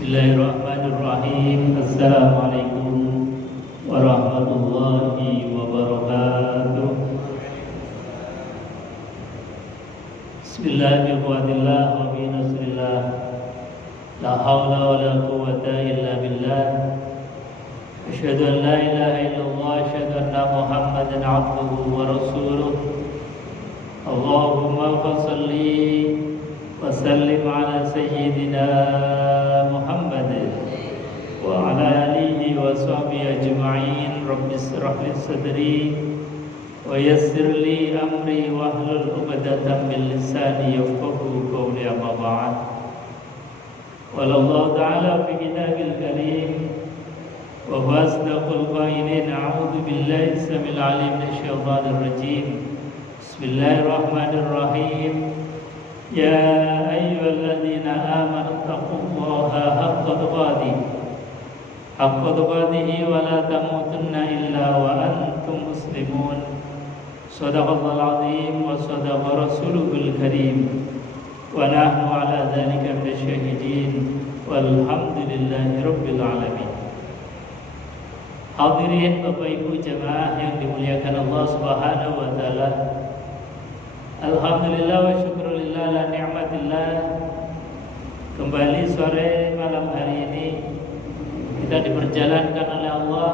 Bismillahirrahmanirrahim. Assalamualaikum warahmatullahi wabarakatuh. Bismillahirrahmanirrahim. Wa bi nasrillah. La haula wa la quwwata illa billah. Asyhadu an la ilaha illallah, asyhadu anna Muhammadan abduhu wa rasuluh. Allahumma shalli wa sallim ala sayyidina Muhammad wa ala alihi wa sahbihi ajma'in. Rabbi israh li sadri wa yassir li amri wahlul 'uqdatam min lisani yafqahu qawli. Amma ba'd. Qala Allah ta'ala fi kitabil karim wa huwa asdaqul qailin. A'udzu billahi samil 'alim minasy syaithanir rajim. Bismillahirrahmanirrahim. Ya ayyuhalladzina amanu taqullaha haqqa tuqatih wa la tamutunna illa wa antum muslimun. Shadaqallahul azim wa shadaqa rasuluhul karim wa nahnu ala dzalika minasyahidin walhamdulillahi rabbil alamin. Hadirin Bapak Ibu jemaah yang dimuliakan Allah Subhanahu wa taala. Alhamdulillah wa syukurillah la ni'matillah. Kembali sore malam hari ini kita diperjalankan oleh Allah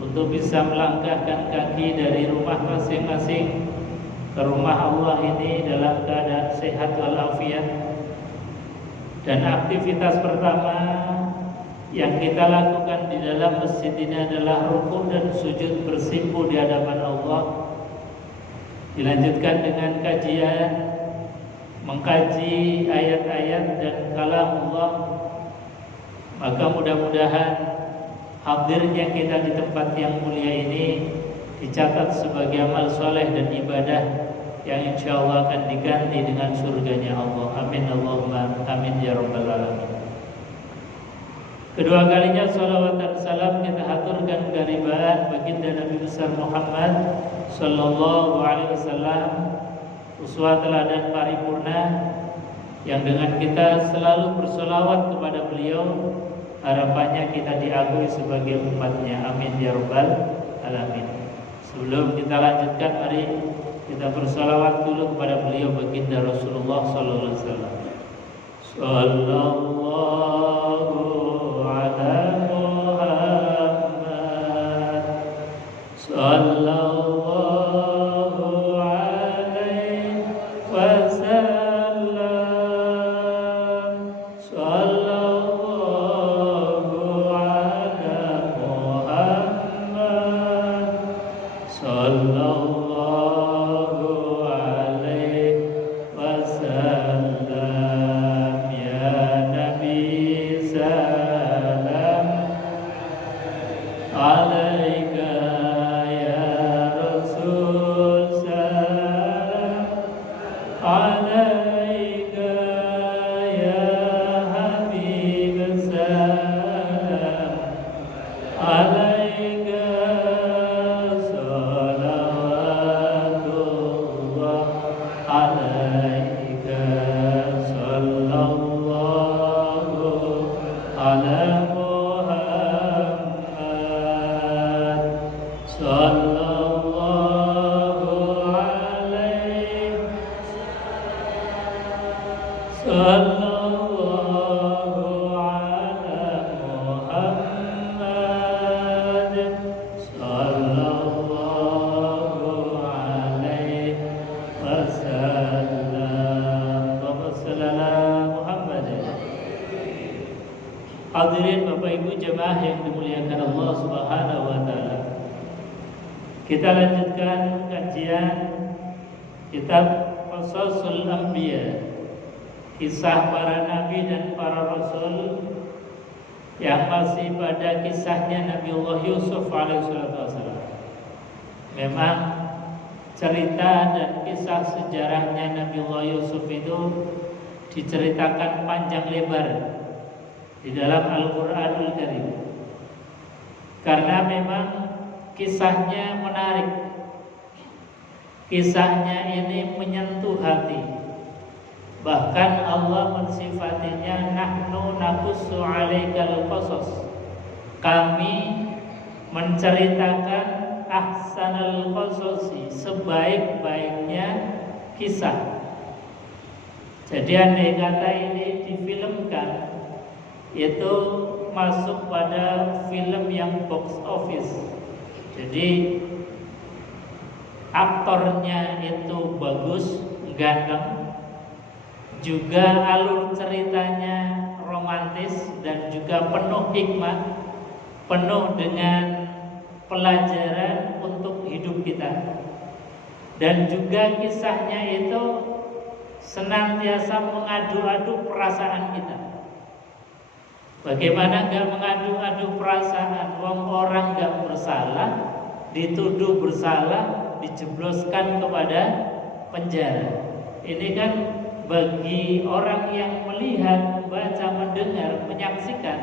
untuk bisa melangkahkan kaki dari rumah masing-masing ke rumah Allah ini dalam keadaan sehat walafiat. Dan aktivitas pertama yang kita lakukan di dalam masjid ini adalah rukuk dan sujud bersimpuh di hadapan Allah. Dilanjutkan dengan kajian, mengkaji ayat-ayat dan kalam Allah. Maka mudah-mudahan hadirnya kita di tempat yang mulia ini dicatat sebagai amal soleh dan ibadah yang insya Allah akan diganti dengan surganya Allah. Amin Allahumma amin ya rabbal alamin. Kedua kalinya salawat dan salam kita haturkan kehadiran baginda Nabi besar Muhammad sallallahu alaihi wasallam, uswah teladan paripurna yang dengan kita selalu bersolawat kepada beliau, harapannya kita diakui sebagai umatnya. Amin ya rabbal alamin. Sebelum kita lanjutkan, mari kita bersolawat dulu kepada beliau baginda Rasulullah sallallahu alaihi wasallam. Sallallahu ala Muhammad sallallahu alaihi wasallam. Sallallahu ala Muhammad sallallahu alaihi wasallam. Ya Nabi salam alaika, ya Rasul salam alaika, ya Habib salam alaika, salawatullah alaika, sallallahu ala Muhammad sallallahu alaihi sallallahu ala Muhammad sallallahu alaihi wasallam. Allahumma shalli ala Muhammad. Hadirin Bapak Ibu jemaah yang dimuliakan Allah Subhanahu wa taala. Kita lanjutkan kajian kitab Qasasul Anbiya, kisah para nabi dan para rasul, yang masih pada kisahnya Nabiullah Yusuf alaihissalam. Memang cerita dan kisah sejarahnya Nabiullah Yusuf itu diceritakan panjang lebar di dalam Al-Qur'anul Karim, karena memang kisahnya menarik. Kisahnya ini menyentuh hati. Bahkan Allah mensifatinya nahnu naqussu 'alaikal qasas. Kami menceritakan ahsanal qasasi, sebaik-baiknya kisah. Jadi andai kata ini difilmkan, itu masuk pada film yang box office. Jadi aktornya itu bagus, ganteng, juga alur ceritanya romantis dan juga penuh hikmah, penuh dengan pelajaran untuk hidup kita. Dan juga kisahnya itu senantiasa mengadu-adu perasaan kita. Bagaimana gak mengadu-adu perasaan? Orang gak bersalah, dituduh bersalah, dijebloskan kepada penjara. Ini kan bagi orang yang melihat, baca, mendengar, menyaksikan,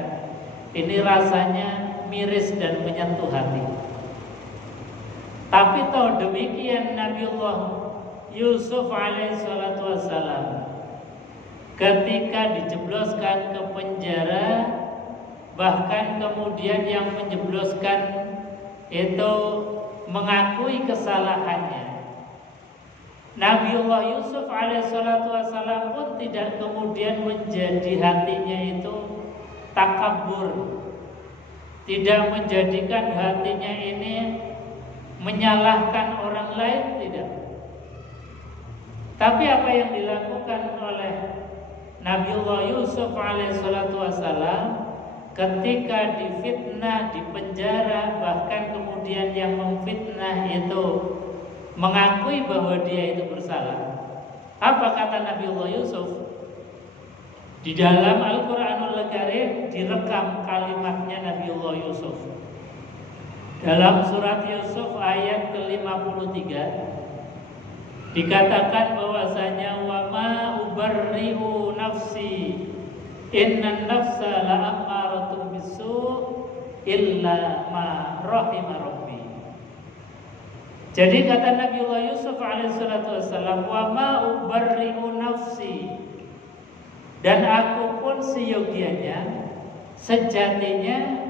ini rasanya miris dan menyentuh hati. Tapi toh demikian Nabiullah Yusuf alaihissalatu wassalam ketika dijebloskan ke penjara, bahkan kemudian yang menjebloskan itu mengakui kesalahannya. Nabiullah Yusuf alaihissalatu wassalam pun tidak kemudian menjadi hatinya itu takabur, tidak menjadikan hatinya ini menyalahkan orang lain, tidak. Tapi apa yang dilakukan oleh Nabiullah Yusuf alaihissalatu wassalam ketika difitnah, dipenjara, bahkan kemudian yang memfitnah itu mengakui bahwa dia itu bersalah. Apa kata Nabiullah Yusuf? Di dalam Al-Quranul Karim direkam kalimatnya Nabiullah Yusuf. Dalam surat Yusuf ayat ke-53 dikatakan bahwasanya wa ma ubarri'u nafsi innan nafsa la'ammaratun bisu' illa ma rahima rabbi. Jadi kata Nabiullah Yusuf alaihissalatu wassalam, wa ma ubarri'u nafsi, dan aku pun seyogianya, sejatinya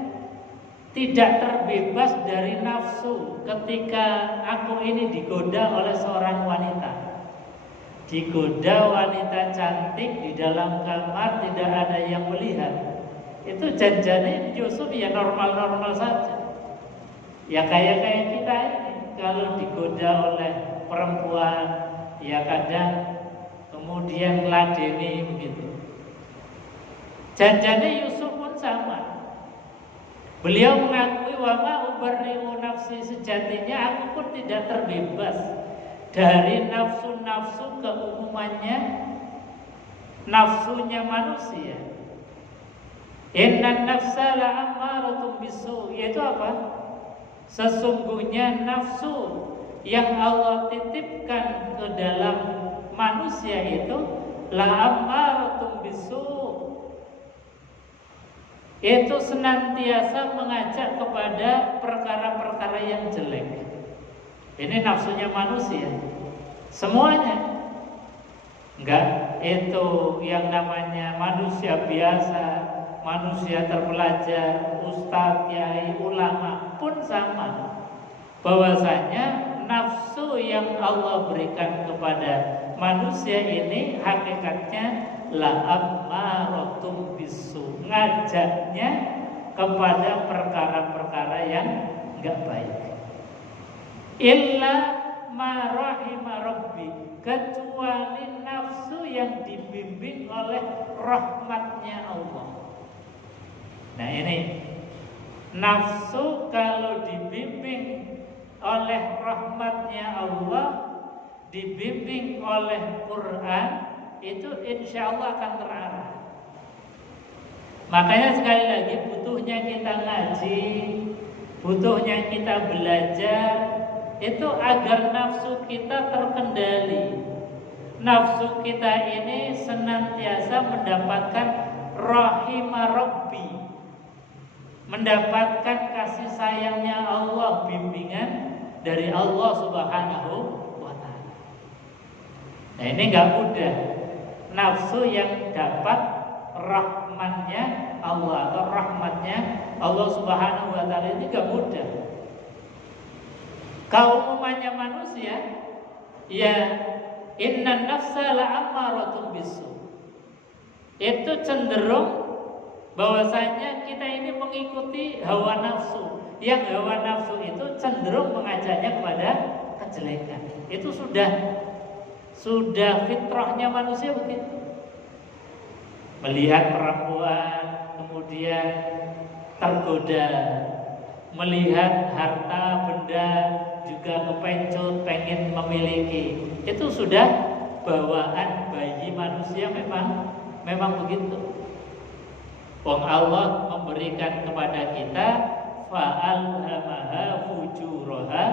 tidak terbebas dari nafsu ketika aku ini digoda oleh seorang wanita. Digoda wanita cantik di dalam kamar, tidak ada yang melihat. Itu janjane Yusuf ya normal-normal saja. Ya kayak kita ini, kalau digoda oleh perempuan, ya kadang kemudian ladeni begitu. Janjane Yusuf pun sama. Beliau mengakui wa ma ubarri'u nafsi, sejatinya aku pun tidak terbebas dari nafsu-nafsu keumumannya, nafsunya manusia. Innan nafsa la'ammaratun bisu', yaitu apa? Sesungguhnya nafsu yang Allah titipkan ke dalam manusia itu la'ammaratun bisu', itu senantiasa mengajak kepada perkara-perkara yang jelek. Ini nafsunya manusia, semuanya. Enggak, itu yang namanya manusia biasa, manusia terpelajar, ustadz, kiai, ulama pun sama. Bahwasanya nafsu yang Allah berikan kepada manusia ini hakikatnya la'ammaratun bisu', ngajaknya kepada perkara-perkara yang enggak baik. Illa ma rahima rabbi, kecuali nafsu yang dibimbing oleh rahmatnya Allah. Nah ini nafsu kalau dibimbing oleh rahmatnya Allah, dibimbing oleh Quran, itu insya Allah akan terarah. Makanya sekali lagi butuhnya kita ngaji, butuhnya kita belajar, itu agar nafsu kita terkendali. Nafsu kita ini senantiasa mendapatkan rahimah Rabbi, mendapatkan kasih sayangnya Allah, bimbingan dari Allah Subhanahu wa ta'ala. Nah ini gak mudah. nafsu yang dapat rahmannya Allah atau rahmatnya Allah Subhanahu wa taala ini gak mudah. Kalau umumnya manusia, ya innan nafsa la'ammaratun bisu. Itu cenderung bahwasanya kita ini mengikuti hawa nafsu. Yang hawa nafsu itu cenderung mengajaknya kepada kejelekan. Itu sudah fitrahnya manusia begitu. Melihat perempuan kemudian tergoda, melihat harta benda juga kepencut, pengen memiliki. Itu sudah bawaan bayi manusia, memang begitu. Wong Allah memberikan kepada kita fa'alhamaha fujuraha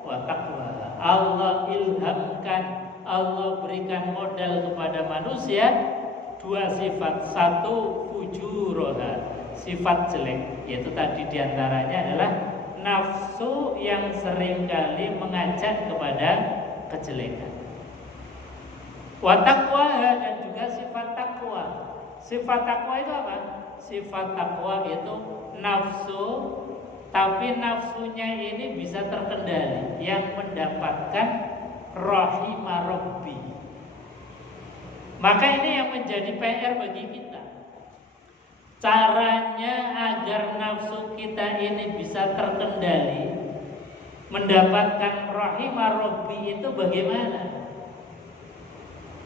wa taqwaha. Allah ilhamkan, Allah berikan modal kepada manusia dua sifat. Satu fujuraha, sifat jelek, yaitu tadi diantaranya adalah nafsu yang seringkali mengajak kepada kejelekan. Wa taqwaha, dan juga sifat takwa. Sifat takwa itu apa? Sifat takwa itu nafsu, tapi nafsunya ini bisa terkendali, yang mendapatkan rahimah Rabbi. Maka ini yang menjadi PR bagi kita. Caranya agar nafsu kita ini bisa terkendali, mendapatkan rahimah Rabbi itu bagaimana?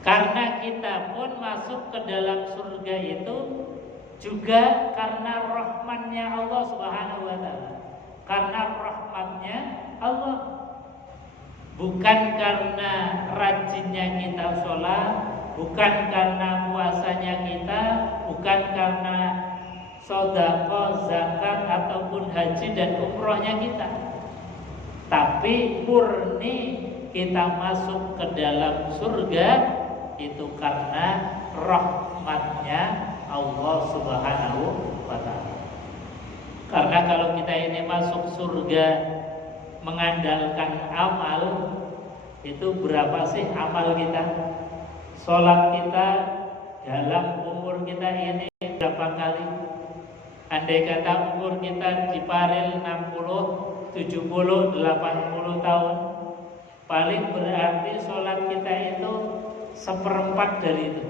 Karena kita pun masuk ke dalam surga itu juga karena rahmatnya Allah Subhanahu wa taala. Karena rahmatnya Allah, bukan karena rajinnya kita sholat, bukan karena puasanya kita, bukan karena sedekah, zakat ataupun haji dan umrohnya kita, tapi murni kita masuk ke dalam surga itu karena rahmatnya Allah Subhanahu wa ta'ala. Karena kalau kita ini masuk surga mengandalkan amal, itu berapa sih amal kita? Sholat kita dalam umur kita ini berapa kali? Andai kata umur kita diparil 60, 70, 80 tahun, paling berarti sholat kita itu 1/4 dari itu.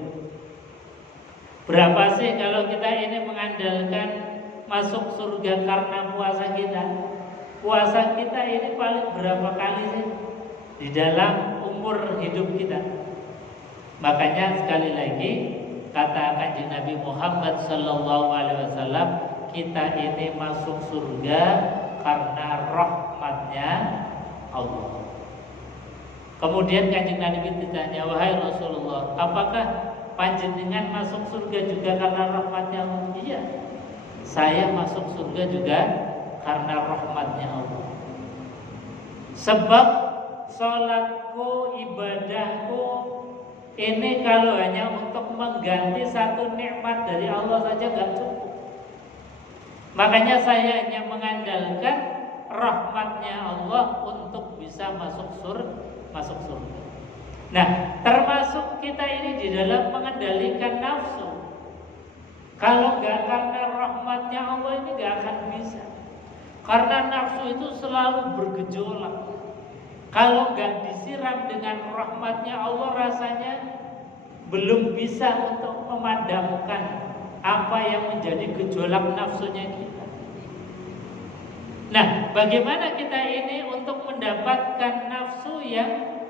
Berapa sih kalau kita ini mengandalkan masuk surga karena puasa kita? Puasa kita ini paling berapa kali sih di dalam umur hidup kita? Makanya sekali lagi kata Kanjeng Nabi Muhammad sallallahu alaihi wasallam, kita ini masuk surga karena rahmatnya Allah. Kemudian Kanjeng Nabi ditanya, wahai Rasulullah, apakah panjenengan masuk surga juga karena rahmatnya Allah? Iya, saya masuk surga juga karena rahmatnya Allah. Sebab sholatku, ibadahku ini kalau hanya untuk mengganti satu nikmat dari Allah saja gak cukup. Makanya saya hanya mengandalkan rahmatnya Allah untuk bisa masuk surga. Nah, termasuk kita ini di dalam mengendalikan nafsu. Kalau nggak karena rahmatnya Allah ini nggak akan bisa. Karena nafsu itu selalu bergejolak. Kalau nggak disiram dengan rahmatnya Allah, rasanya belum bisa untuk memadamkan apa yang menjadi gejolak nafsunya kita. Nah, bagaimana kita ini untuk mendapatkan nafsu yang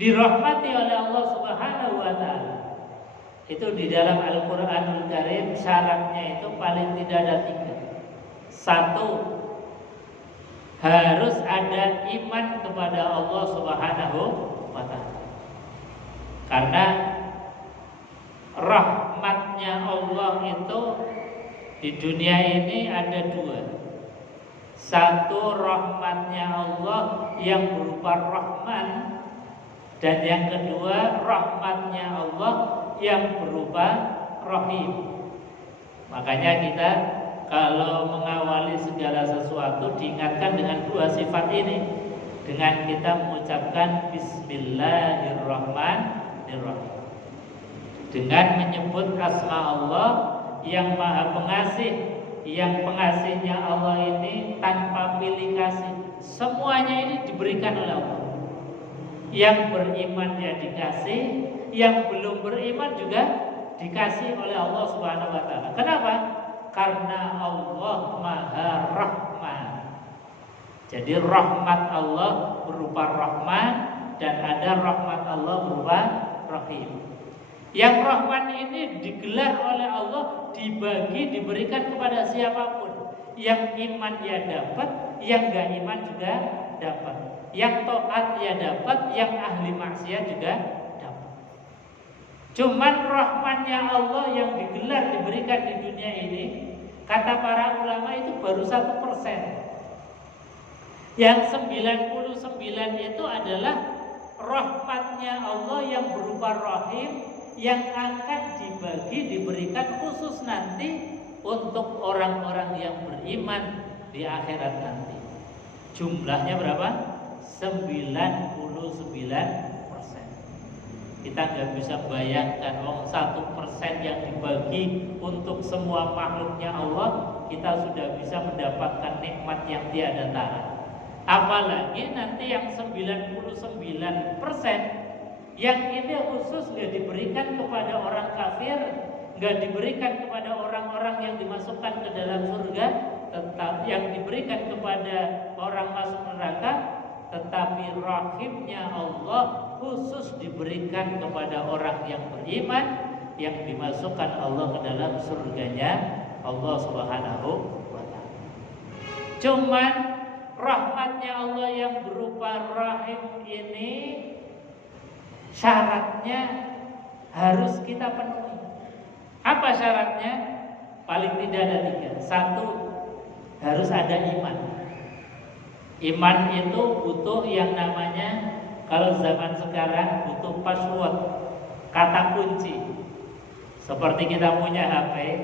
dirahmati oleh Allah Subhanahu wa taala? Itu di dalam Al-Qur'anul Karim syaratnya itu paling tidak ada 3. 1, harus ada iman kepada Allah Subhanahu wa taala. Karena rahmatnya Allah itu di dunia ini ada 2. 1, rahmatnya Allah yang berupa rahman, dan yang kedua rahmatnya Allah yang berupa rahim. Makanya kita kalau mengawali segala sesuatu diingatkan dengan 2 sifat ini, dengan kita mengucapkan Bismillahirrahmanirrahim. dengan menyebut asma Allah yang Maha Pengasih, yang pengasihnya Allah ini tanpa pilih kasih. Semuanya ini diberikan oleh Allah. Yang beriman ya dikasih, yang belum beriman juga dikasih oleh Allah Subhanahu wa taala. Kenapa? Karena Allah Maha Rahman. Jadi rahmat Allah berupa Rahman dan ada rahmat Allah berupa Rahim. Yang Rahman ini digelar oleh Allah, diberikan kepada siapapun. Yang iman ya dapat, yang gak iman juga dapat. Yang taat ya dapat, yang ahli maksiat juga dapat. Cuman rahmannya Allah yang digelar diberikan di dunia ini, kata para ulama itu baru 1%. Yang 99 itu adalah rahmatnya Allah yang berupa Rahim, yang akan diberikan khusus nanti untuk orang-orang yang beriman di akhirat nanti. Jumlahnya berapa? 99%. Kita nggak bisa bayangkan 1% yang dibagi untuk semua makhluknya Allah, kita sudah bisa mendapatkan nikmat yang tiada tara. Apalagi nanti yang 99%, yang ini khusus nggak diberikan kepada orang kafir, nggak diberikan kepada orang-orang yang dimasukkan ke dalam surga, tetap yang diberikan kepada orang masuk neraka, tetapi rahimnya Allah khusus diberikan kepada orang yang beriman, yang dimasukkan Allah ke dalam surganya Allah Subhanahu wa taala. Cuman rahmatnya Allah yang berupa Rahim ini syaratnya harus kita penuhi. Apa syaratnya? Paling tidak ada 3. 1, harus ada iman. Iman itu butuh yang namanya, kalau zaman sekarang butuh password, kata kunci. Seperti kita punya HP,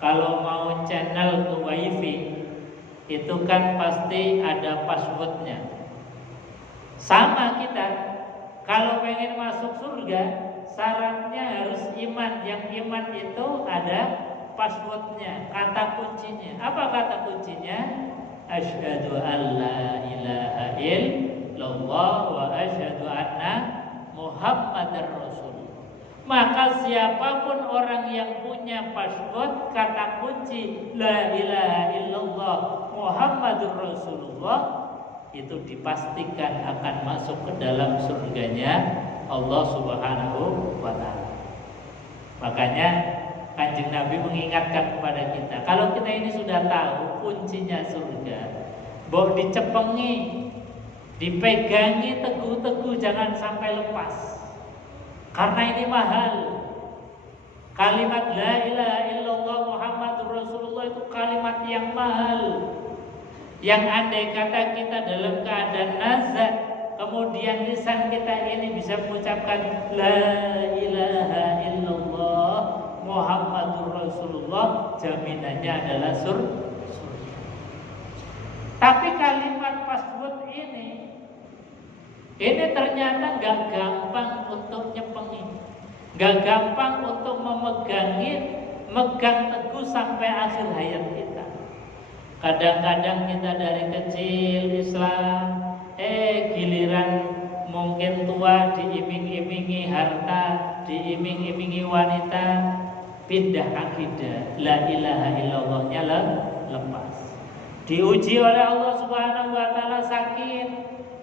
kalau mau channel ke WiFi itu kan pasti ada passwordnya. Sama kita, kalau pengen masuk surga, syaratnya harus iman. Yang iman itu ada passwordnya, kata kuncinya. Apa kata kuncinya? Asyhadu an la ilaha illallah wa asyhadu anna Muhammadar Rasulullah. Maka siapapun orang yang punya password kata kunci la ilaha illallah Muhammadur Rasulullah, itu dipastikan akan masuk ke dalam surganya Allah Subhanahu wa taala. Makanya Kanjeng Nabi mengingatkan kepada kita, kalau kita ini sudah tahu kuncinya surga, mbok dicepengi, dipegangi teguh-teguh, jangan sampai lepas. Karena ini mahal. Kalimat la ilaha illallah Muhammadur Rasulullah itu kalimat yang mahal. Yang andai kata kita dalam keadaan nazar, kemudian lisan kita ini bisa mengucapkan la ilaha illallah Muhammadur Rasulullah, jaminannya adalah surga. Tapi kalimat password ini ternyata gak gampang untuk nyepengi, gak gampang untuk megang teguh sampai akhir hayat kita. Kadang-kadang kita dari kecil Islam, giliran mungkin tua diiming-imingi harta, diiming-imingi wanita, pindah akidah, la ilaha illallahnya lepas. Diuji oleh Allah Subhanahu wa taala sakit,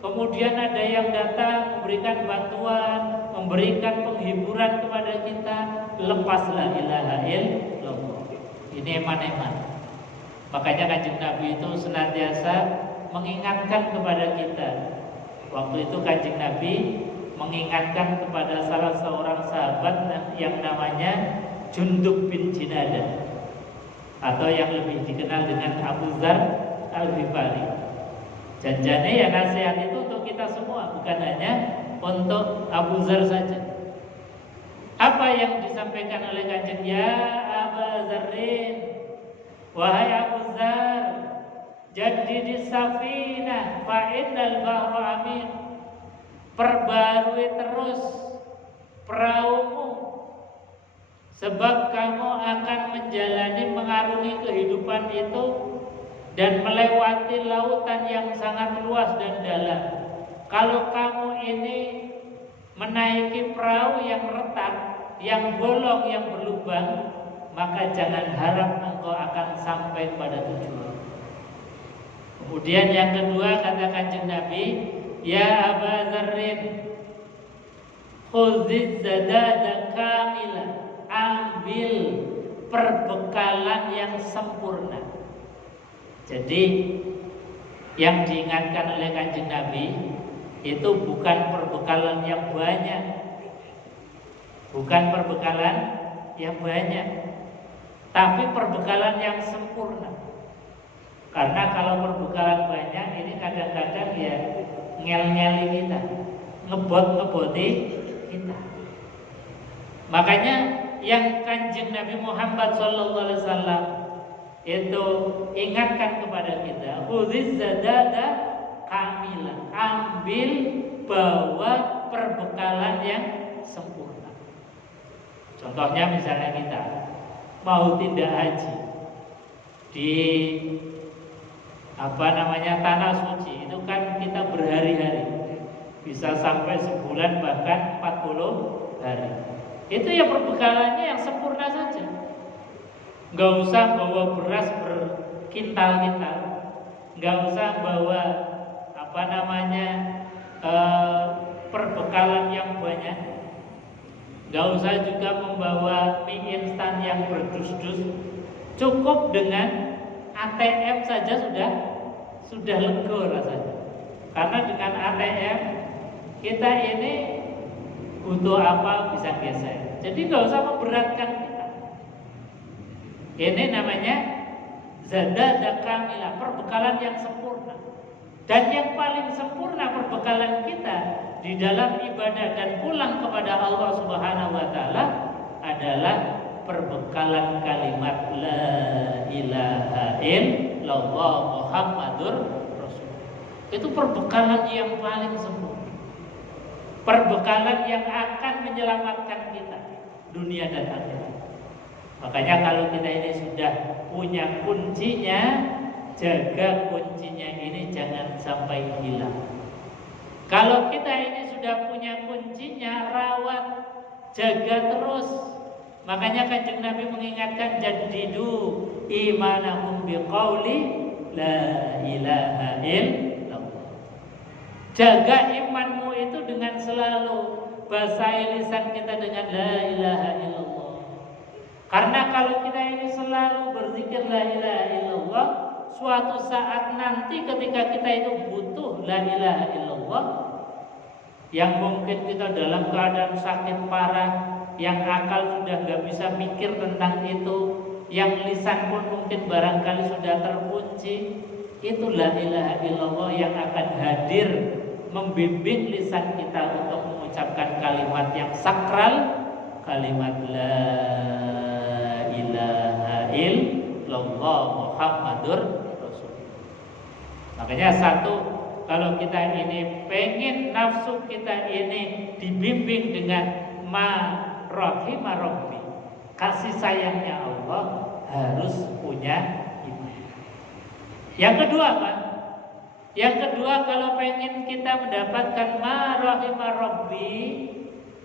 kemudian ada yang datang memberikan bantuan, memberikan penghiburan kepada kita, lepas la ilaha illallah. Ini eman-eman. Makanya Kanjeng Nabi itu senantiasa mengingatkan kepada kita. Waktu itu Kanjeng Nabi mengingatkan kepada salah seorang sahabat yang namanya Jundub bin Jinadah, atau yang lebih dikenal dengan Abu Dzar Al-Ghifari. Janjane ya nasihat itu untuk kita semua, bukan hanya untuk Abu Dzar saja. Apa yang disampaikan oleh Kanjeng? Ya Aba Dzarrin, wahai Abu Dzar, jaddidis safinah fa innal bahra amin. Perbarui terus peraumu, Sebab kamu akan mengarungi kehidupan itu dan melewati lautan yang sangat luas dan dalam. Kalau kamu ini menaiki perahu yang retak, yang bolong, yang berlubang, maka jangan harap engkau akan sampai pada tujuan. Kemudian yang kedua kata Kanjeng Nabi, ya Aba Dzarrin, khudziz zadada kamila, ambil perbekalan yang sempurna. Jadi yang diingatkan oleh Kanjeng Nabi itu bukan perbekalan yang banyak, bukan perbekalan yang banyak, tapi perbekalan yang sempurna. Karena kalau perbekalan banyak ini kadang-kadang ya ngel-ngeli kita, ngebot-ngeboti kita. Makanya yang Kanjeng Nabi Muhammad SAW itu ingatkan kepada kita, khudziz zadada kamila, ambil bawa perbekalan yang sempurna. Contohnya misalnya kita mau tindak haji di tanah suci, itu kan kita berhari-hari, bisa sampai sebulan bahkan 40 hari. Itu ya perbekalannya yang sempurna saja. Nggak usah bawa beras berkintal-kintal, nggak usah bawa perbekalan yang banyak, nggak usah juga membawa mie instan yang berdus-dus. Cukup dengan ATM saja sudah lega rasanya. Karena dengan ATM kita ini butuh apa bisa geser. Jadi nggak usah memberatkan kita. Ini namanya zadada kamila, perbekalan yang sempurna. Dan yang paling sempurna perbekalan kita di dalam ibadah dan pulang kepada Allah Subhanahu wa taala adalah perbekalan kalimat la ilaha illallah Muhammadur Rasul. Itu perbekalan yang paling sempurna. Perbekalan yang akan menyelamatkan kita dunia dan akhirat. Makanya kalau kita ini sudah punya kuncinya, jaga kuncinya ini jangan sampai hilang. Kalau kita ini sudah punya kuncinya, rawat, jaga terus. Makanya Kanjeng Nabi mengingatkan, jaddidu imanakum biqauli la ilaha illallah. Jaga imanmu itu dengan selalu basahi lisan kita dengan la ilaha illallah. Karena kalau kita ini selalu berzikir la ilaha illallah, suatu saat nanti ketika kita itu butuh la ilaha illallah, yang mungkin kita dalam keadaan sakit parah, yang akal sudah gak bisa mikir tentang itu, yang lisan pun mungkin barangkali sudah terkunci, itu la ilaha illallah yang akan hadir membimbing lisan kita untuk mengucapkan kalimat yang sakral, kalimat la ilaha illallah Muhammadur Rasul. Makanya satu, kalau kita ini pengen nafsu kita ini dibimbing dengan rahimah Rabbi, kasih sayangnya Allah, harus punya iman. Yang kedua apa? Yang kedua, kalau pengen kita mendapatkan rahimah Rabbi,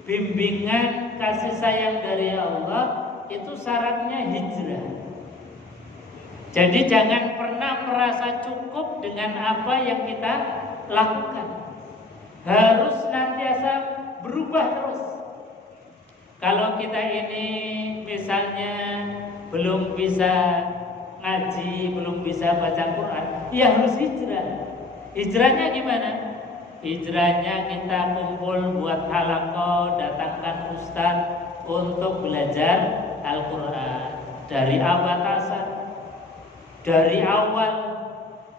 bimbingan kasih sayang dari Allah, itu syaratnya hijrah. Jadi jangan pernah merasa cukup dengan apa yang kita lakukan. Harus senantiasa berubah terus. Kalau kita ini misalnya belum bisa ngaji, belum bisa baca Quran, ya harus hijrah. Hijrahnya gimana? Hijrahnya kita kumpul buat halaqah, datangkan ustaz untuk belajar Al-Quran dari abatasan, dari awal,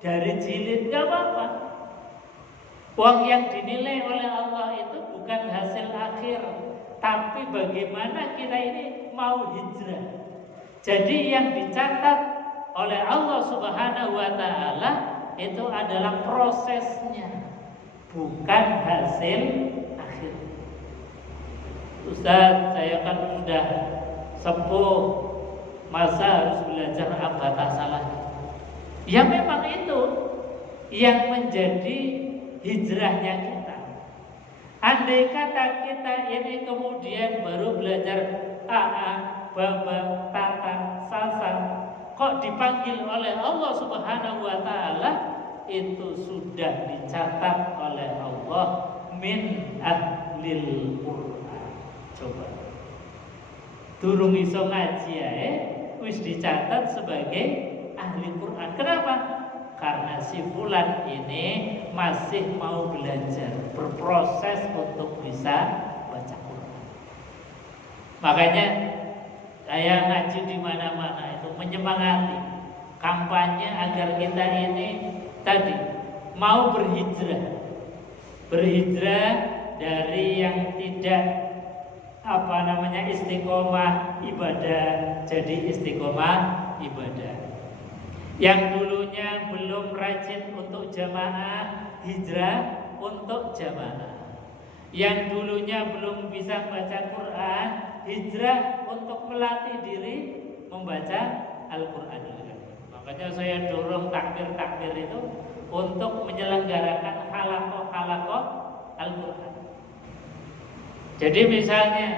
dari jilid, gak apa-apa. Uang yang dinilai oleh Allah itu bukan hasil akhir, tapi bagaimana kita ini mau hijrah. Jadi yang dicatat oleh Allah Subhanahu wa taala itu adalah prosesnya, bukan hasil akhir. Ustaz, saya kan sudah sepuh, masa harus belajar abata lagi? Ya memang itu yang menjadi hijrahnya kita. Andai kata kita ini kemudian baru belajar AA, Baba, Tata, Sasa, kok dipanggil oleh Allah Subhanahu wa Ta'ala, itu sudah dicatat oleh Allah min ahlil Quran. Coba durung iso ngaji ae wis dicatat sebagai ahli Quran. Kenapa? Karena si fulan ini masih mau belajar, berproses untuk bisa baca Quran. Makanya saya ngaji di mana-mana itu menyemangati kampanye agar kita ini tadi mau berhijrah dari yang tidak istiqomah ibadah jadi istiqomah ibadah. Yang dulunya belum rajin untuk jamaah, hijrah untuk jamaah. Yang dulunya belum bisa baca Quran, hijrah untuk melatih diri membaca Al-Quran. Makanya saya dorong takbir itu untuk menyelenggarakan halakoh Al-Quran. Jadi misalnya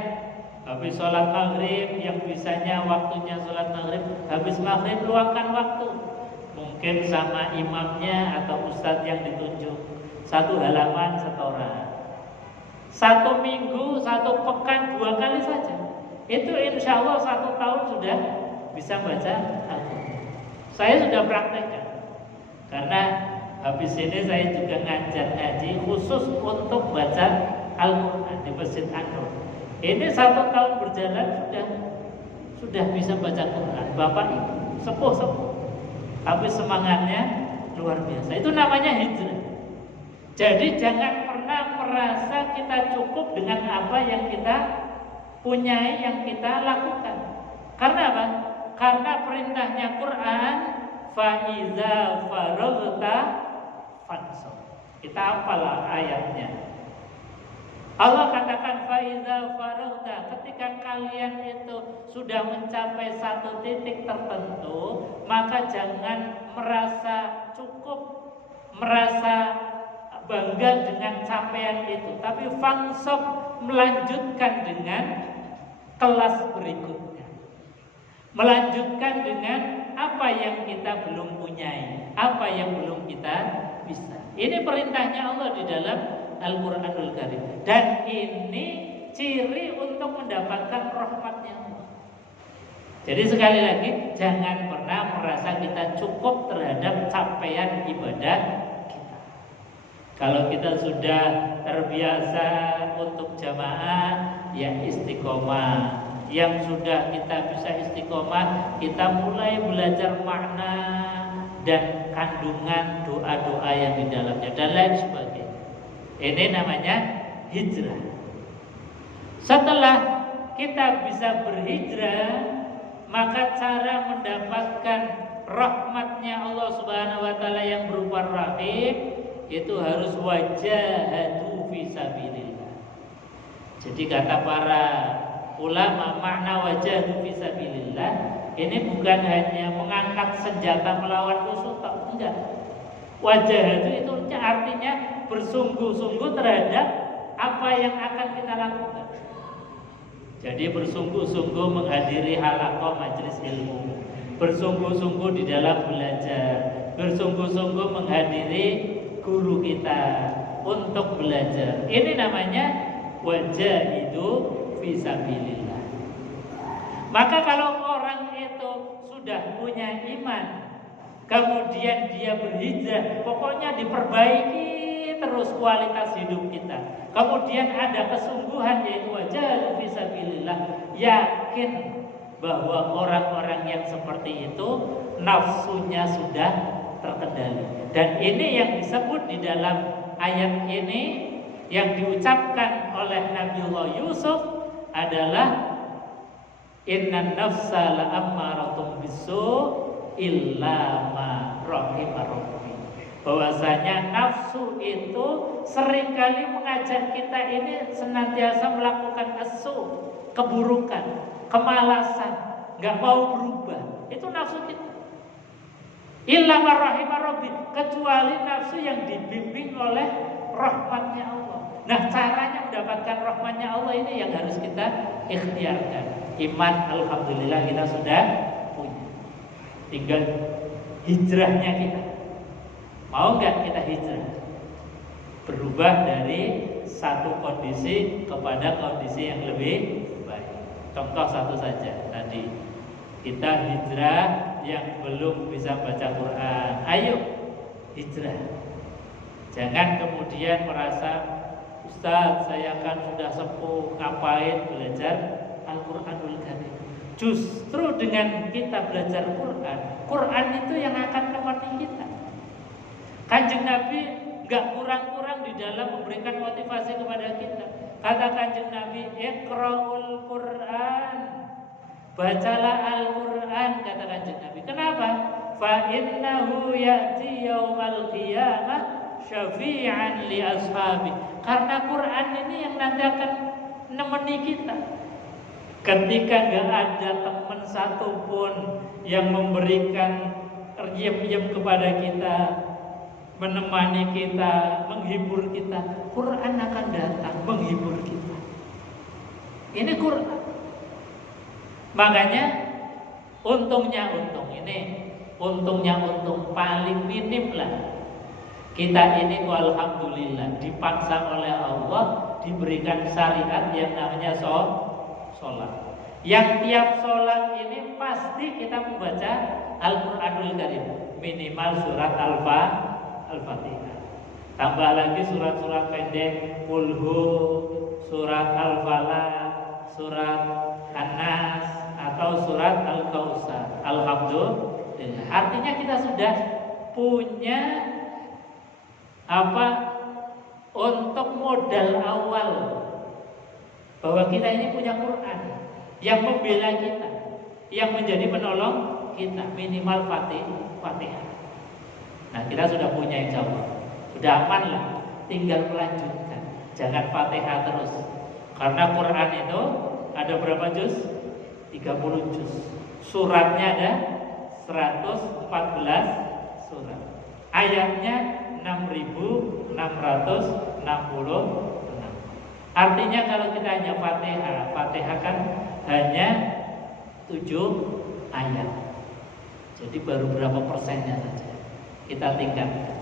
habis sholat maghrib, yang bisanya waktunya sholat maghrib, habis maghrib luangkan waktu, mungkin sama imamnya atau ustadz yang ditunjuk, 1 halaman setoran. 1 minggu, 1 pekan, 2 kali saja. Itu insya Allah 1 tahun sudah bisa baca Al-Quran. Saya sudah praktekkan. Karena habis ini saya juga ngajar ngaji khusus untuk baca Al-Quran di Masjid An-Nur. Ini 1 tahun berjalan sudah bisa baca Quran. Bapak Ibu sepuh. Tapi semangatnya luar biasa. Itu namanya hijrah. Jadi jangan pernah merasa kita cukup dengan apa yang kita punyai, yang kita lakukan. Karena apa? Karena perintahnya Quran, faiza faraghta fansab. Kita apalah ayatnya. Allah katakan faiza faraghta, ketika kalian itu sudah mencapai 1 titik tertentu, maka jangan merasa cukup, merasa bangga dengan capaian itu, tapi fansab, melanjutkan dengan kelas berikutnya, melanjutkan dengan apa yang kita belum punyai, apa yang belum kita bisa. Ini perintahnya Allah di dalam Al-Quranul Karim. Dan ini ciri untuk mendapatkan rahmatnya Allah. Jadi sekali lagi, jangan pernah merasa kita cukup terhadap capaian ibadah kita. Kalau kita sudah terbiasa untuk jamaah, ya istiqomah. Yang sudah kita bisa istiqomah, kita mulai belajar makna dan kandungan doa-doa yang di dalamnya dan lain sebagainya. Ini namanya hijrah. Setelah kita bisa berhijrah, maka cara mendapatkan rahmatnya Allah Subhanahu wa Ta'ala yang berupa rahim itu harus wajahatu fi sabilillah. Jadi kata para ulama, makna wajahatu fi sabilillah ini bukan hanya mengangkat senjata melawan musuh, enggak. Wajah itu artinya bersungguh-sungguh terhadap apa yang akan kita lakukan. Jadi bersungguh-sungguh menghadiri halaqah majelis ilmu, bersungguh-sungguh di dalam belajar, bersungguh-sungguh menghadiri guru kita untuk belajar. Ini namanya wajahidu fisabilillah. Maka kalau orang itu sudah punya iman, kemudian dia berhijrah, pokoknya diperbaiki terus kualitas hidup kita. Kemudian ada kesungguhan, yaitu wajah fisabilillah. Yakin bahwa orang-orang yang seperti itu nafsunya sudah terkendali. Dan ini yang disebut di dalam ayat ini yang diucapkan oleh Nabiullah Yusuf adalah innan nafsa la'ammaratun bisu' illa ma rahimah rabbi. Bahwasanya nafsu itu seringkali mengajak kita ini senantiasa melakukan keburukan, kemalasan, nggak mau berubah. Itu nafsu kita. Illa man rahimah rabbi, kecuali nafsu yang dibimbing oleh rahmatnya Allah. Nah, caranya mendapatkan rahmatnya Allah ini yang harus kita ikhtiarkan. Iman, alhamdulillah kita sudah punya. Tinggal hijrahnya kita. Mau nggak kita hijrah? Berubah dari satu kondisi kepada kondisi yang lebih baik. Contoh satu saja tadi, kita hijrah yang belum bisa baca Quran. Ayo hijrah. Jangan kemudian merasa, Ustaz, saya kan sudah sepuh, ngapain belajar Al-Quranul Karim. Justru dengan kita belajar Quran, Quran itu yang akan menemani kita. Kanjeng Nabi gak kurang-kurang di dalam memberikan motivasi kepada kita. Kata Kanjeng Nabi, Iqra'ul Quran, bacalah Al-Quran, kata Kanjeng Nabi. Kenapa? Fa innahu ya'ti yaumal qiyamah syafi'an li ashabi. Karena Quran ini yang nanti akan nemeni kita. Ketika gak ada teman satupun yang memberikan riem-riem kepada kita, menemani kita, menghibur kita, Quran akan datang menghibur kita. Ini Quran. Makanya untungnya untung paling minim lah. Kita ini alhamdulillah dipaksa oleh Allah diberikan syariat yang namanya sholat. Yang tiap sholat ini pasti kita membaca Al-Quranul Karim, minimal surat Al-Fatihah. Tambah lagi surat-surat pendek, Qulhu, surat Al-Falaq, surat An-Nas, atau surat Al-Kautsar. Alhamdulillah. Artinya kita sudah punya untuk modal awal bahwa kita ini punya Quran yang membela kita, yang menjadi penolong kita, minimal Fatihah. Nah, kita sudah punya insya Allah, sudah aman lah, tinggal melanjutkan. Jangan Fatihah terus, karena Quran itu ada berapa juz? 30 juz. Suratnya ada 114 surat. Ayatnya 6.666. Artinya kalau kita hanya Fatihah kan hanya 7 ayat. Jadi baru berapa persennya saja kita tingkatkan.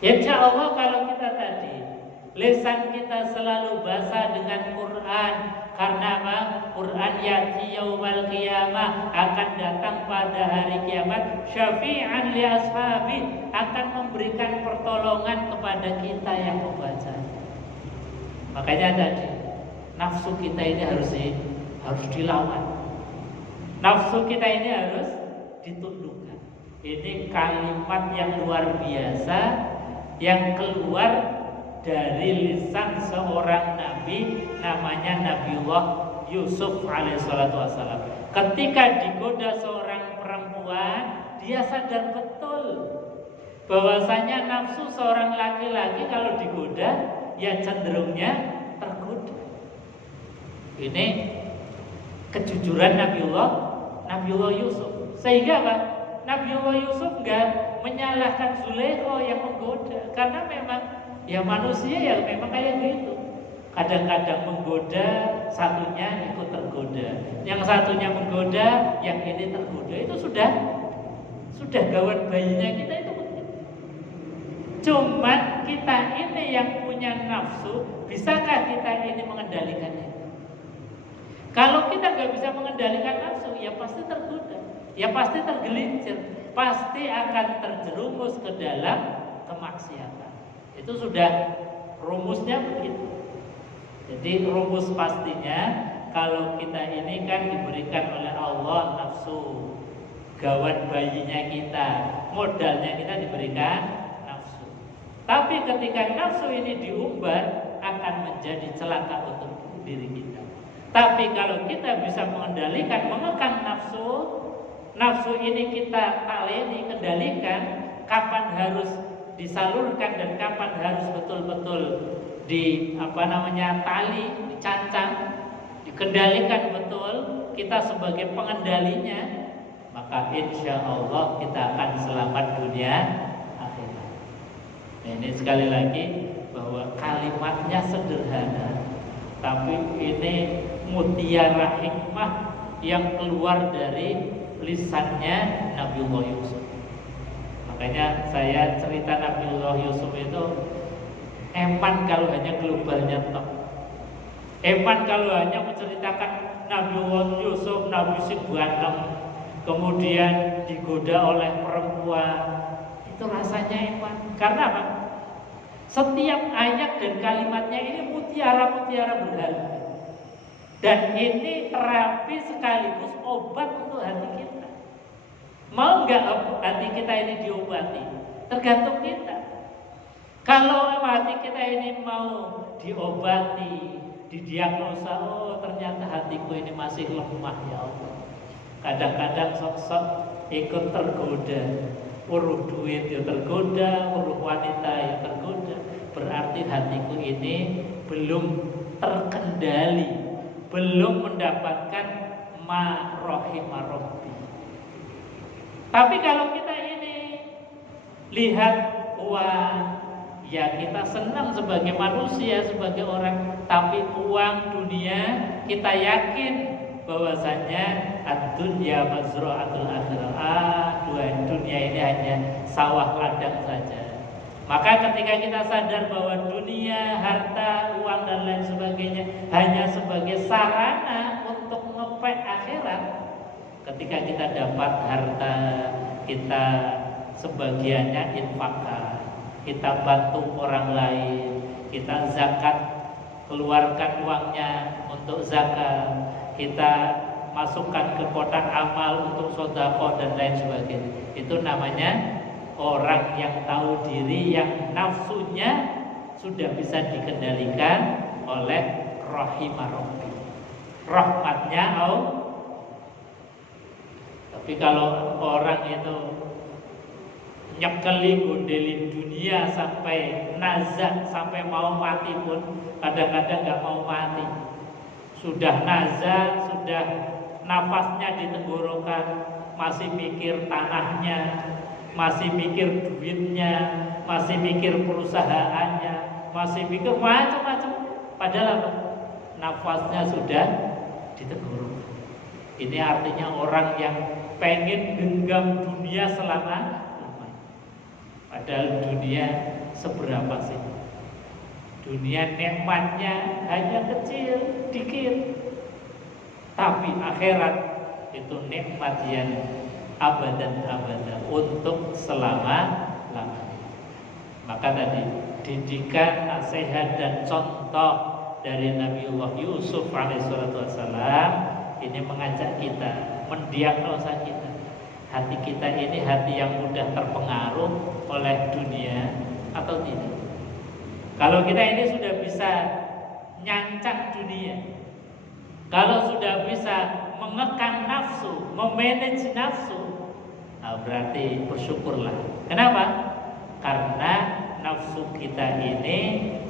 Insya Allah kalau kita tadi lisan kita selalu basah dengan Quran. Karena apa? Quran ya'ti yaumal qiyamah, akan datang pada hari kiamat, syafi'an li ashabi, akan memberikan pertolongan kepada kita yang membaca. Makanya tadi nafsu kita ini harus dilawan. Nafsu kita ini harus ditundukkan. Ini kalimat yang luar biasa yang keluar dari lisan seorang nabi, namanya Nabiullah Yusuf alaihissalatu wassalam. Ketika digoda seorang perempuan, dia sadar betul bahwasanya nafsu seorang laki-laki kalau digoda ya cenderungnya tergoda. Ini kejujuran Nabiullah Yusuf. Sehingga apa? Nabiullah Yusuf enggak menyalahkan Zulaikha yang menggoda, karena memang ya manusia ya memang kayak gitu. Kadang-kadang menggoda, satunya ikut tergoda. Yang satunya menggoda, yang ini tergoda. Itu sudah gawat bayinya kita itu. Cuman kita ini yang punya nafsu, bisakah kita ini mengendalikannya? Kalau kita nggak bisa mengendalikan nafsu, ya pasti tergoda, ya pasti tergelincir, pasti akan terjerumus ke dalam kemaksiatan. Itu sudah rumusnya begitu. Jadi rumus pastinya kalau kita ini kan diberikan oleh Allah nafsu, gawat bayinya kita, modalnya kita diberikan nafsu. Tapi ketika nafsu ini diumbar akan menjadi celaka untuk diri kita. Tapi kalau kita bisa mengendalikan, mengekang nafsu ini kita taleni, kendalikan, kapan harus disalurkan dan kapan harus betul-betul tali, dicancang, dikendalikan betul, kita sebagai pengendalinya, maka insya Allah kita akan selamat dunia akhirat. Nah, ini sekali lagi bahwa kalimatnya sederhana, tapi ini mutiara hikmah yang keluar dari lisannya Nabiullah Yusuf. Makanya saya cerita Nabiullah Yusuf itu eman kalau hanya globalnya tok. Eman kalau hanya menceritakan Nabiullah Yusuf, Nabi sing ganteng, kemudian digoda oleh perempuan, itu rasanya eman. Karena apa? Setiap ayat dan kalimatnya ini mutiara-mutiara berharga. Dan ini terapi sekaligus obat untuk hati kita. Mau nggak hati kita ini diobati? Tergantung kita. Kalau hati kita ini mau diobati, didiagnosa, oh ternyata hatiku ini masih lemah ya Allah. Kadang-kadang sok-sok ikut tergoda, uruh duit ya tergoda, uruh wanita ya tergoda. Berarti hatiku ini belum terkendali, belum mendapatkan ma rahimah rabbi. Tapi kalau kita ini lihat uang, ya kita senang sebagai manusia, sebagai orang. Tapi uang dunia kita yakin bahwasanya ad-dunya mazra'atul akhirah. Dunia ini hanya sawah ladang saja. Maka ketika kita sadar bahwa dunia, harta, uang dan lain sebagainya hanya sebagai sarana untuk ngepek akhirat, ketika kita dapat harta, kita sebagiannya infakkan, kita bantu orang lain, kita zakat, keluarkan uangnya untuk zakat, kita masukkan ke kotak amal untuk sedekah dan lain sebagainya. Itu namanya orang yang tahu diri, yang nafsunya sudah bisa dikendalikan oleh rahimah rabbi, rahmatnya Allah. Tapi kalau orang itu nyekeli gondelin dunia sampai nazar, sampai mau mati pun kadang-kadang nggak mau mati. Sudah nazar, sudah nafasnya di tenggorokan, masih mikir tanahnya, masih mikir duitnya, masih mikir perusahaannya, masih mikir macam-macam. Padahal nafasnya sudah di tenggorokan. Ini artinya orang yang pengen genggam dunia selama. Padahal dunia seberapa sih? Dunia nikmatnya hanya kecil, dikit. Tapi akhirat itu nikmat yang abadan untuk selama-lamanya. Maka tadi didikan, nasihat dan contoh dari Nabiullah Yusuf alaihissalam ini mengajak kita, mendiagnosa kita. Hati kita ini hati yang mudah terpengaruh oleh dunia atau tidak? Kalau kita ini sudah bisa nyancak dunia, kalau sudah bisa mengekang nafsu, memanage nafsu, nah berarti bersyukurlah. Kenapa? Karena nafsu kita ini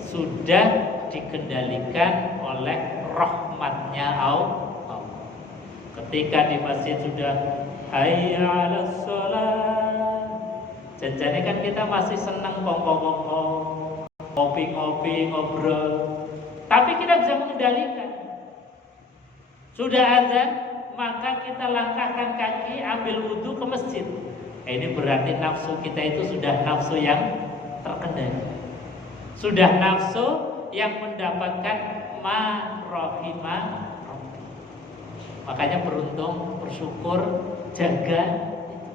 sudah dikendalikan oleh rahmatnya Allah. Ketika di masjid sudah hayya 'alas shalah, janjane kan kita masih senang kongko-kongko, ngopi-ngopi, ngobrol. Tapi kita bisa mengendalikan. Sudah azan, maka kita langkahkan kaki, ambil wudhu ke masjid. Ini berarti nafsu kita itu sudah nafsu yang terkendali. Sudah nafsu yang mendapatkan ma rahimah rabbi. Makanya beruntung, bersyukur, jaga itu.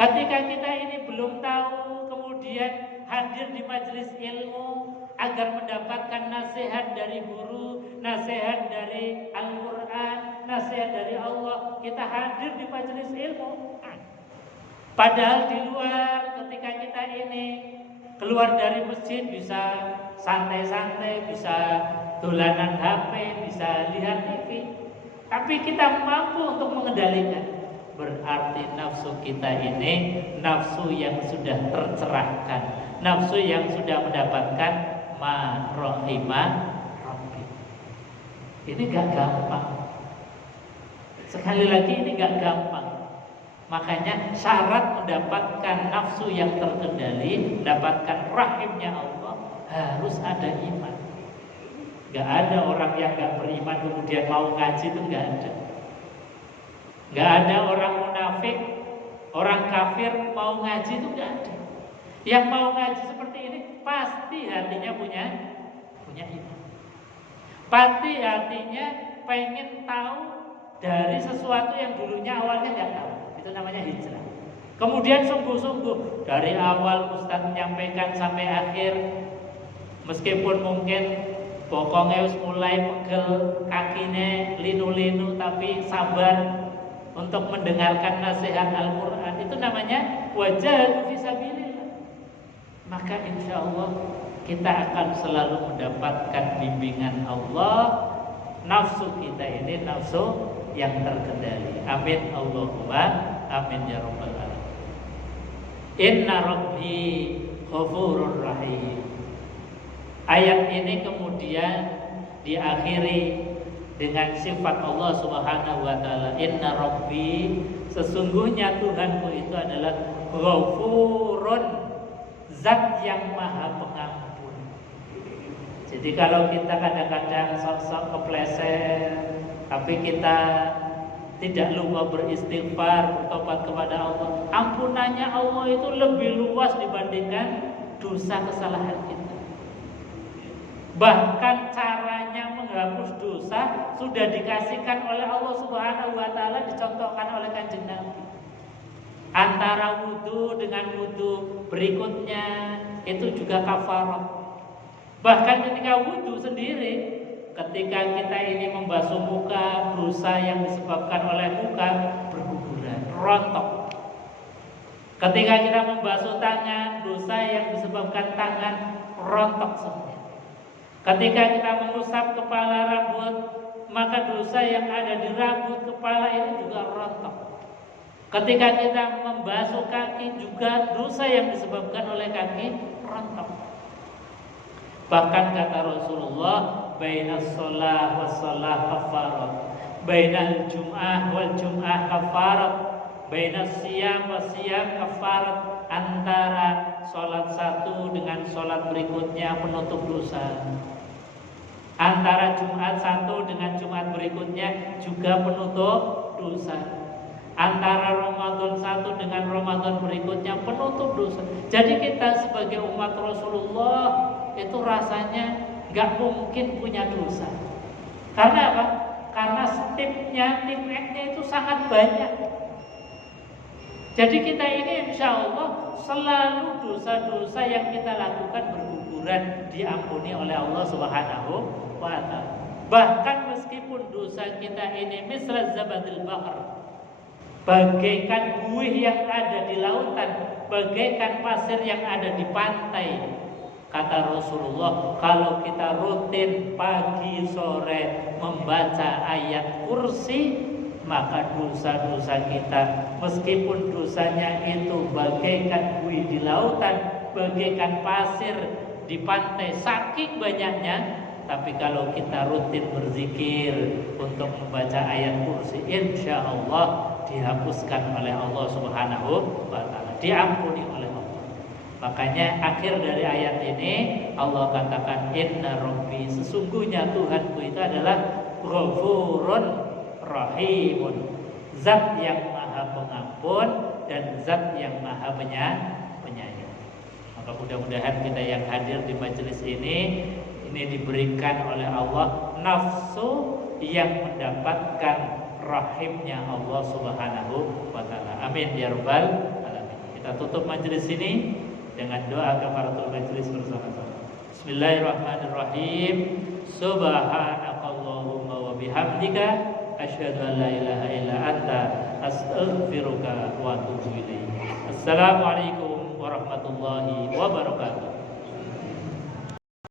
Ketika kita ini belum tahu, kemudian hadir di majelis ilmu agar mendapatkan nasihat dari guru, nasihat dari Al-Quran, nasihat dari Allah, kita hadir di majelis ilmu. Padahal di luar, ketika kita ini keluar dari masjid bisa santai-santai, bisa dolanan HP, bisa lihat TV. Tapi kita mampu untuk mengendalikan. Berarti nafsu kita ini nafsu yang sudah tercerahkan, nafsu yang sudah mendapatkan ma rahimah rabbi. Ini gak gampang. Sekali lagi ini gak gampang. Makanya syarat mendapatkan nafsu yang terkendali, mendapatkan rahimnya Allah, harus ada iman. Gak ada orang yang gak beriman kemudian mau ngaji, itu gak ada. Gak ada orang munafik, orang kafir mau ngaji, itu gak ada. Yang mau ngaji seperti ini pasti hatinya punya iman. Pasti hatinya pengen tahu dari sesuatu yang dulunya awalnya gak tahu. Itu namanya hijrah. Kemudian sungguh-sungguh dari awal Ustaz menyampaikan sampai akhir, meskipun mungkin pokoknya mulai pegel kakinya linu-linu, tapi sabar untuk mendengarkan nasihat Al-Quran, itu namanya wajah fisabilillah. Maka insya Allah kita akan selalu mendapatkan bimbingan Allah. Nafsu kita ini nafsu yang terkendali. Amin Allahumma amin ya rabbal alamin. Inna rabbi ghafurur rahim. Ayat ini kemudian diakhiri dengan sifat Allah Subhanahu wa taala. Inna rabbi, sesungguhnya Tuhanku itu adalah ghafurun, zat yang maha pengampun. Jadi kalau kita kadang-kadang sok-sok kepleset, tapi kita tidak lupa beristighfar, bertobat kepada Allah, ampunannya Allah itu lebih luas dibandingkan dosa kesalahan kita. Bahkan caranya menghapus dosa sudah dikasihkan oleh Allah Subhanahu wa taala, dicontohkan oleh Kanjeng Nabi. Antara wudu dengan wudu berikutnya itu juga kafarah. Bahkan ketika wudu sendiri, ketika kita ini membasuh muka, dosa yang disebabkan oleh muka berguguran, rontok. Ketika kita membasuh tangan, dosa yang disebabkan tangan rontok semua. Ketika kita mengusap kepala rambut, maka dosa yang ada di rambut kepala ini juga rontok. Ketika kita membasuh kaki, juga dosa yang disebabkan oleh kaki rontok. Bahkan kata Rasulullah, bainas shalah was shalah kafarat, bainal jum'ah wal jum'ah kafarat, bainas siyam was siyam kafarat. Antara sholat satu dengan sholat berikutnya penutup dosa. Antara Jumat satu dengan Jumat berikutnya juga penutup dosa. Antara Ramadan satu dengan Ramadan berikutnya penutup dosa. Jadi kita sebagai umat Rasulullah itu rasanya gak mungkin punya dosa. Karena apa? Karena stepnya, tipnya itu sangat banyak. Jadi kita ini insya Allah selalu dosa-dosa yang kita lakukan berguguran diampuni oleh Allah Subhanahu wa ta'ala. Bahkan meskipun dosa kita ini misla zabadil bahr, bagaikan buih yang ada di lautan, bagaikan pasir yang ada di pantai. Kata Rasulullah, kalau kita rutin pagi sore membaca ayat kursi, maka dosa-dosa kita, meskipun dosanya itu bagaikan buih di lautan, bagaikan pasir di pantai, saking banyaknya, tapi kalau kita rutin berzikir untuk membaca ayat kursi, insya Allah dihapuskan oleh Allah Subhanahu wa ta'ala, diampuni oleh Allah. Makanya akhir dari ayat ini Allah katakan, inna rabbi, sesungguhnya Tuhanku itu adalah ghafurun rahimun, zat yang maha pengampun dan zat yang maha penyayang. Maka mudah-mudahan kita yang hadir di majelis ini diberikan oleh Allah nafsu yang mendapatkan rahimnya Allah Subhanahu wa ta'ala. Amin ya rabbal alamin. Kita tutup majelis ini dengan doa kafaratul majelis bersama-sama. Bismillahirrahmanirrahim. Subhanakallahumma wa bihamdika asyhadu an la ilaha illa anta astaghfiruka wa atubu ilaik. Assalamualaikum warahmatullahi wabarakatuh.